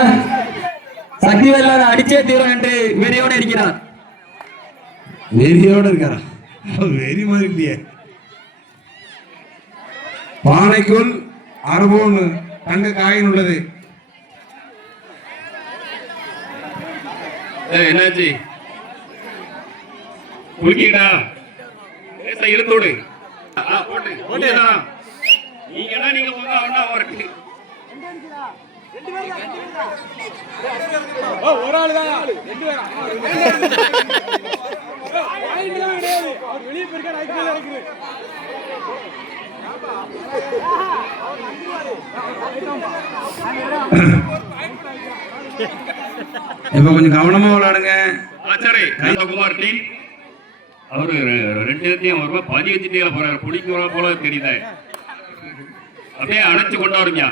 சக்தி வெல்லாத அடிச்சே தீரும் என்று வெறியோடு இருக்கிறார். வெறியோடு இருக்கிறார். வெறி மாதிரி இல்லையே. பானைக்குள் அரபோன் தங்க காயின் உள்ளது. என்னாச்சு? குளிக்கிட்டா இழுத்தோடு நீங்க போங்க. அவனா அவருக்கு ஒரு ஆளு தான் வெளியே போயிருக்காரு. இப்ப கொஞ்சம் கவனமா விளையாடுங்க. குமார் டீம் அவரு 2 ஒரு பதிவு வச்சுட்டே போறாரு. பிடிக்கிற போல தெரியுத. அப்படியே அணைச்சு கொண்டாடுங்க.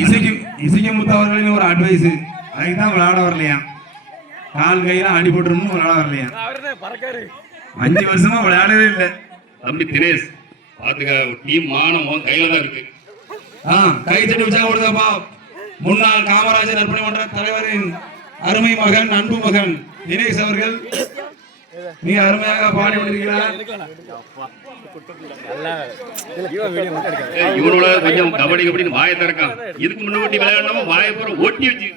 இசைக்கு முத்து அவர்களின் ஒரு அட்வைஸ், அதுக்குதான் விளையாட வரலையா. கால் கையெல்லாம் அடிபட்டுருன்னு விளையாட வரலையா. 5 வருஷமா விளையாடவே இல்லை. தம்பி தினேஷ் பாத்துக்க, டீம் மானம் கையில தான் இருக்கு. கை தட்டி உற்சாக கொடுத்தப்பா. முன்னாள் காமராஜர் நற்பணி மன்ற தலைவரின் அருமை மகன், அன்பு மகன் தினேஷ் அவர்கள் மிக அருமையாக பாடி கொண்டிருக்கிறார். இவனோட கொஞ்சம் கபடி கபடின்னு வாயை திறக்கான். இதுக்கு முன்னாடி விளையாடாம வாயை பூரா ஒட்டி வச்சு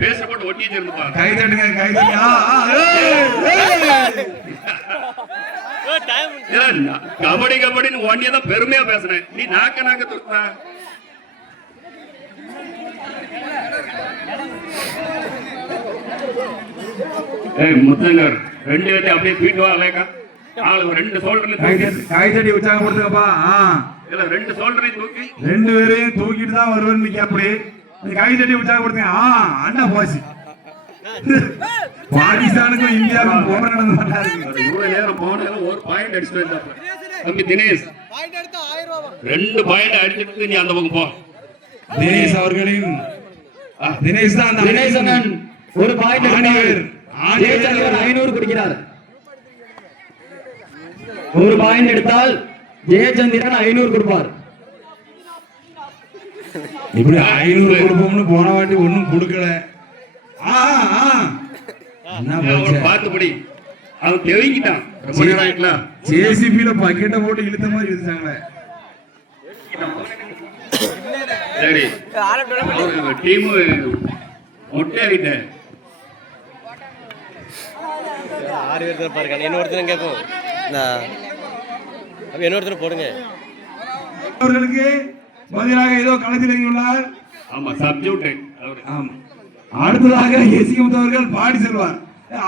பேசப்பட்டு ஒட்டி வச்சிருந்துப்பா. கை தட்டுங்க, கை தட்டி. கபடி கபடின்னு ஒன்னியதான் பெருமையா பேசுறேன். நீ நாக்க துறா. முத்தங்கர் 2 பேர்த்தையும் அப்படியே தூக்கிட்டு வா. லேக்கா ஆளு 2 சோல்டர்ல கை தட்டி உற்சாகம் கொடுத்துக்கப்பா. 2 சோல்டரையும் தூக்கி 2 பேரையும் தூக்கிட்டு தான் வருவேன். அப்படி கை தட்டி உற்சாகம் கொடுத்தேன். அண்ணா போச்சு. பாகிஸ்தானுக்கும் இந்தியாவுக்கும் போன நடந்தா இருக்கு. இவ்வளவு நேரம் போனாலும் ஒரு பாயிண்ட் அடிச்சுட்டு வந்தாப்ல. தம்பி தினேஷ் 2 பாயிண்ட் அடிச்சுட்டு நீ அந்த பக்கம் போ. தினேஷ் அவர்களின் தினேஷ் தான் தினேஷ் அண்ணன் ஒரு பாயிண்ட் எடுத்தார். 500 கொடுக்கிறார். ஒரு பாயிண்ட் எடுத்தால் ஜெயச்சந்திரன் 500 கொடுப்பார். இப்படி 500 கொடுப்போம்னு போன வாட்டி ஒன்னும் கொடுக்கல. பாத்துபடி அவன் தெளிக்கிட்டான். ரொம்ப நேரம் ஆயிட்டலாம். ஜேசிபில பக்கெட்டை போட்டு இழுத்த மாதிரி இழுத்தாங்களே. சரி டீம் மொட்டையாகிட்ட 6 பேர் பாருங்க. இன்னொருத்தரும் கேட்கும். இன்னொருத்தர் போடுங்க. அவர்களுக்கு பதிலாக ஏதோ களத்தில் இறங்கியுள்ளார். ஆமா சப்ஜெக்ட் அவர். ஆமா, அடுத்ததாக எசிகமுத்து அவர்கள் பாடி செல்வார்.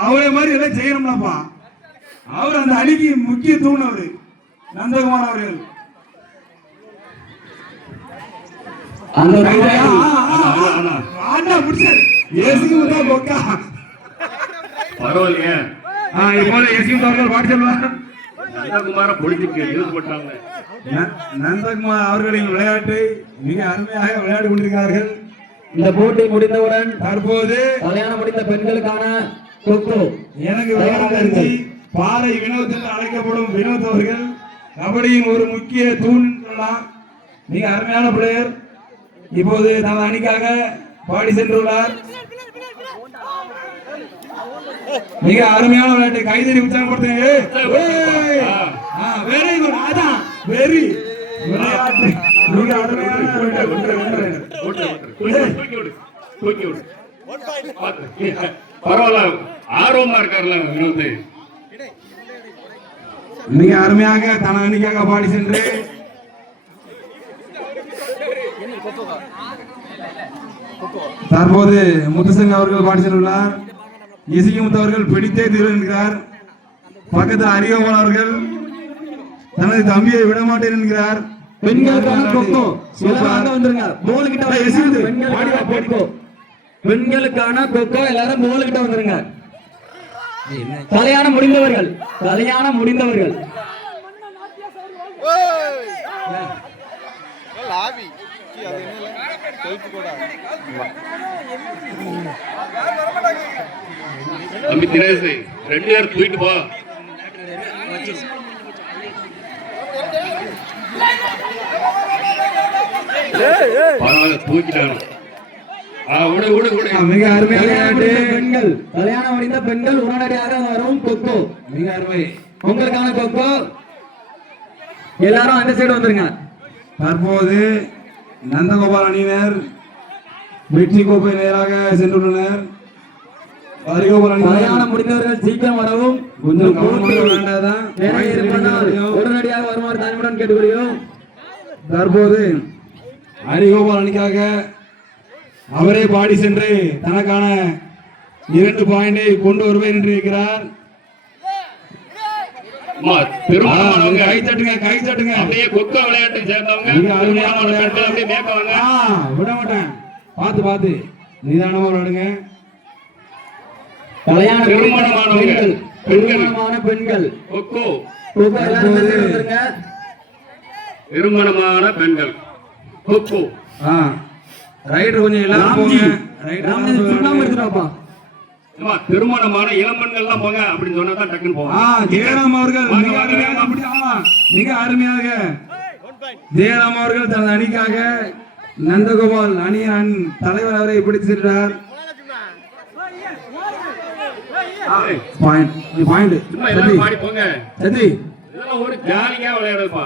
அவரே மாதிரி எல்லாம் செய்யணும்லப்பா. அவர் அந்த அணிக்கு முக்கிய தூண். அவரு நந்தகுமார் அவர்கள் பரவாயில்லையே. இப்போது எசிகமுத்து அவர்கள் பாடி செல்வார். நந்தகுமார பொலிட்டிக்கு யூஸ் பண்ணாங்க. நந்தகுமார் அவர்களின் விளையாட்டை மிக அருமையாக விளையாடி கொண்டிருக்கிறார்கள். இந்த போட்டி முடிந்தவுடன் தற்போது கல்யாணம் முடிந்த பெண்களுக்கான கொக்கோ எனக்கு விளையாட்டு பாறை வினோத் என்று அழைக்கப்படும் வினோத் அவர்கள் கபடியின் ஒரு முக்கிய தூண் சொல்லலாம். மிக அருமையான பிளேயர். இப்போது தமது அணிக்காக பாடி சென்றுள்ளார். மிக அருமையான விளையாட்டு. கைதறி உற்சாகப்படுத்துங்க. Very good. அதான் வெரி விளையாட்டு மிக அருமையான பரவாயில்ல, ஆர்வமா இருக்காருல்ல வினோத். மிக அருமையாக தன அணிக்காக பாடி சென்று தற்போது முத்துசங்க அவர்கள் பாடி சென்றுள்ளார். இசைமுத்து அவர்கள் பிடித்தே தீர்க்கிறார். பக்கத்தில் அரியோமன் அவர்கள் தனது தம்பியை விடமாட்டேன் என்கிறார். பெண்களுக்கான கொக்கோ வந்துருங்க. மோல் கிட்ட பெண்களுக்கான கொக்கோ எல்லாரும் மோல் கிட்ட வந்துருங்க. கல்யாணம் முடிந்தவர்கள் தம்பி தினேஷ் 2 பேர் தூக்கிட்டு போ. தூக்கிட்டாங்க. விடு விடு விடு மிக அருமையான விளையாட்டு. பெண்கள் கல்யாணம் முடிந்த பெண்கள் உடனடியாக வரும் கொக்கோ. மிக அருமை. உங்களுக்கான கொக்கோ. எல்லாரும் அந்த சைடு வந்துருங்க. தற்போது நந்தகோபால் அணியினர் வெற்றி கோப்பை நேராக சென்றுள்ளனர். ஹரிகோபால் அணியினர் கல்யாணம் முடிந்தவர்கள் சீக்கிரம் வரவும். கொஞ்சம் கவனமாக விளையாண்டாதான் நிறைய இருப்பதால் உடனடியாக வருமாறு தாய்முடன் கேட்டுக்கொள்கிறோம். தற்போது ஹரிகோபால் அணிக்காக அவரே பாடி சென்று தனக்கான 2 பாயிண்டை கொண்டு வருவேன் என்று இருக்கிறார். திருமணமானவங்க கை தட்டுங்க, கை தட்டுங்க. அப்படியே கொக்கோ விளையாட்டு சேர்ந்தவங்க மிக அருமையான விளையாட்டு. அப்படியே மேய்ப்பாங்க. விட மாட்டேன். பார்த்து பார்த்து நிதானமா விளையாடுங்க. கல்யாணம் திருமணமானவங்க பெண்கள் பெண்கள் திருமணமான பெண்கள் கொக்கோ கொக்கோ எல்லாரும் அந்த side வந்துருங்க. திருமணமான பெண்கள் கொக்கோ. ரைடர் கொஞ்சம் எல்லாரும் ராம்ஜி போங்க. ரைடர் ராம்ஜி சுண்ணாம்பு எடுத்துட்டு அம்மா, திருமணமான இளம்பெண்கள்லாம் போங்க அப்படின்னு சொன்னா தான் டக்குன்னு போவாங்க. ஜெயராம் அவர்கள் மிக அருமையாக அப்படி மிக அருமையாக ஜெயராம் அவர்கள் தனது அணிக்காக நந்தகோபால் அணியின் தலைவர் அவரை பிடித்து சென்றார். பாயிண்ட் சும்மா எல்லாரும் பாடி போங்க. சதி இதெல்லாம் ஒரு ஜாலியா விளையாடுப்பா.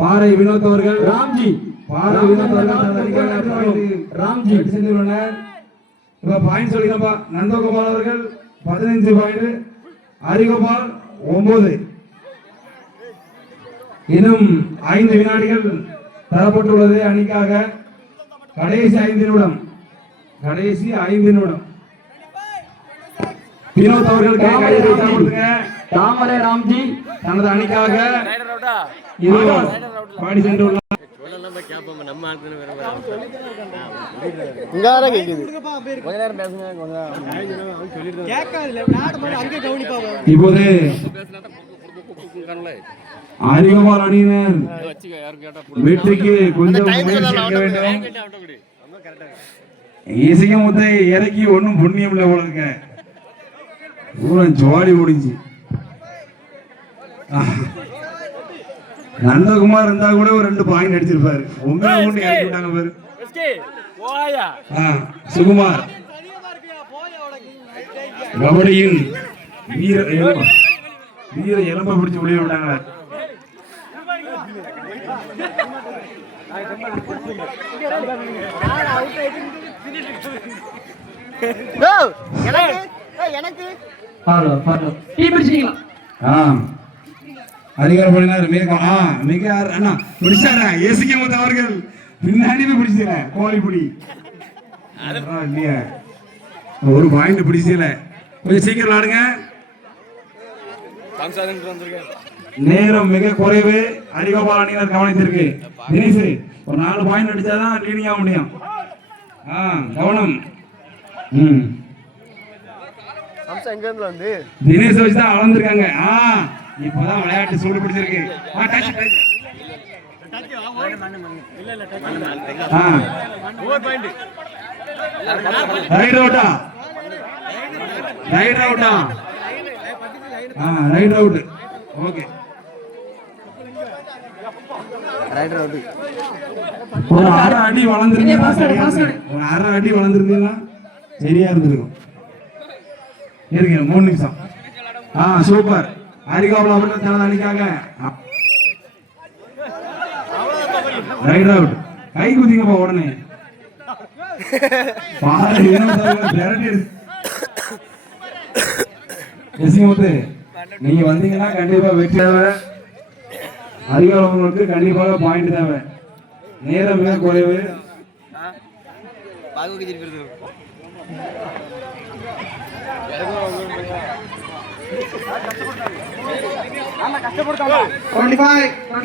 பாறை வினோத் அவர்கள் ராம்ஜி பாறை வினோத் அவர்கள் தனது அணிக்காக ராம்ஜி வெற்றி சென்றுள்ளனர். இப்ப பாயிண்ட் சொல்லிக்கிறப்பா. நந்தகோபால் அவர்கள் 15 பாயிண்ட், ஹரிகோபால் 9. இன்னும் 5 வினாடிகள் தரப்பட்டுள்ளது அணிக்காக. கடைசி 5 நிமிடம். கடைசி 5 நிமிடம். வினோத் அவர்கள் தாமரை ராம்ஜி தனது அணிக்காக பாடி சென்றுள்ளார். நம்ம ஆட்கள் இங்கார கேக்குது. கொஞ்ச நேரம் பேசுங்க. இப்போது ஹரிகோபால் அணியினர் வெற்றிக்கு கொஞ்சம் முயற்சி எடுக்க வேண்டும். இசையமுத்தை இறக்கி ஒன்னும் புண்ணியம் இல்லை போல இருக்க. ஜோலி முடிஞ்சு. நந்தகுமார் இருந்தா கூட ஒரு 2 பாயிண்ட் அடிச்சிருப்பாரு. உங்களை கொண்டு இறக்கி விட்டாங்க பாரு. சுகுமார் கபடியின் வீர எலும்ப பிடிச்சு வெளியே விட்டாங்க. அதிகாரப்படினார் மிக அண்ணா பிடிச்சாரா ஏசிக்க அவர்கள் பின்னாடி பிடிச்சல கோழிப்புடி இல்லையா ஒரு பாயிண்ட் பிடிச்சல. கொஞ்சம் சீக்கிரம் விளையாடுங்க. நேரம் மிக குறைவு. ஹரிகோபால் அணியினர் கவனித்திருக்கு. தினேஷ் ஒரு 4 பாயிண்ட் அடிச்சாதான் லீடிங் ஆக முடியும். கவனம். தினேஷ் வச்சுதான் அளந்திருக்காங்க. இப்பதான் விளையாட்டு சூடு பிடிச்சிருக்கு. ரைட் அவுட்டா ரைட் அவுட்டா ரைட் அவுட். ஓகே ஒரு 6 அடி வளர்ந்துருந்தீங்கன்னா சரியா இருந்திருக்கும். இருங்க 3 நிமிஷம். சூப்பர். ஹரிகோபால் அவர்கள் தனது அணிக்காக ரைட் அவுட். கை குதிங்கப்பா உடனே. நீங்க வந்தீங்கன்னா கண்டிப்பா வெற்றி தேவை. ஹரிகோபால் அவர்களுக்கு கண்டிப்பாக பாயிண்ட் தேவை. நேரம் மிக குறைவு.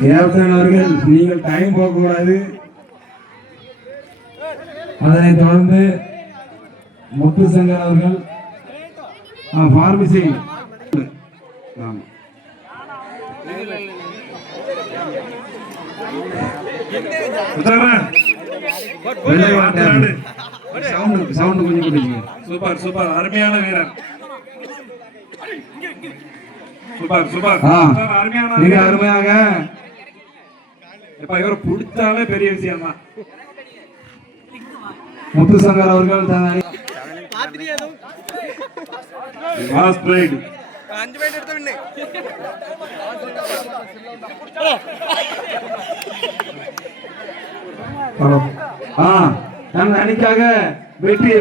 கேப்டன் அவர்கள் நீங்கள் டைம் போக கூடாது. அதனைத் தொடர்ந்து முத்துசங்கர் அவர்கள் பார்மசி சவுண்ட் கொஞ்சம் கொடுங்க. சூப்பர் சூப்பர் அருமையான வீரர். சூப்பர் சூப்பர் மிக அருமையாக. இப்ப இவரை பிடிச்சாலே பெரிய விஷயம் தான். முத்துசங்கர் அவர்கள் தனது அணி லாஸ்ட் ரைட் தனது அணிக்காக வெற்றியை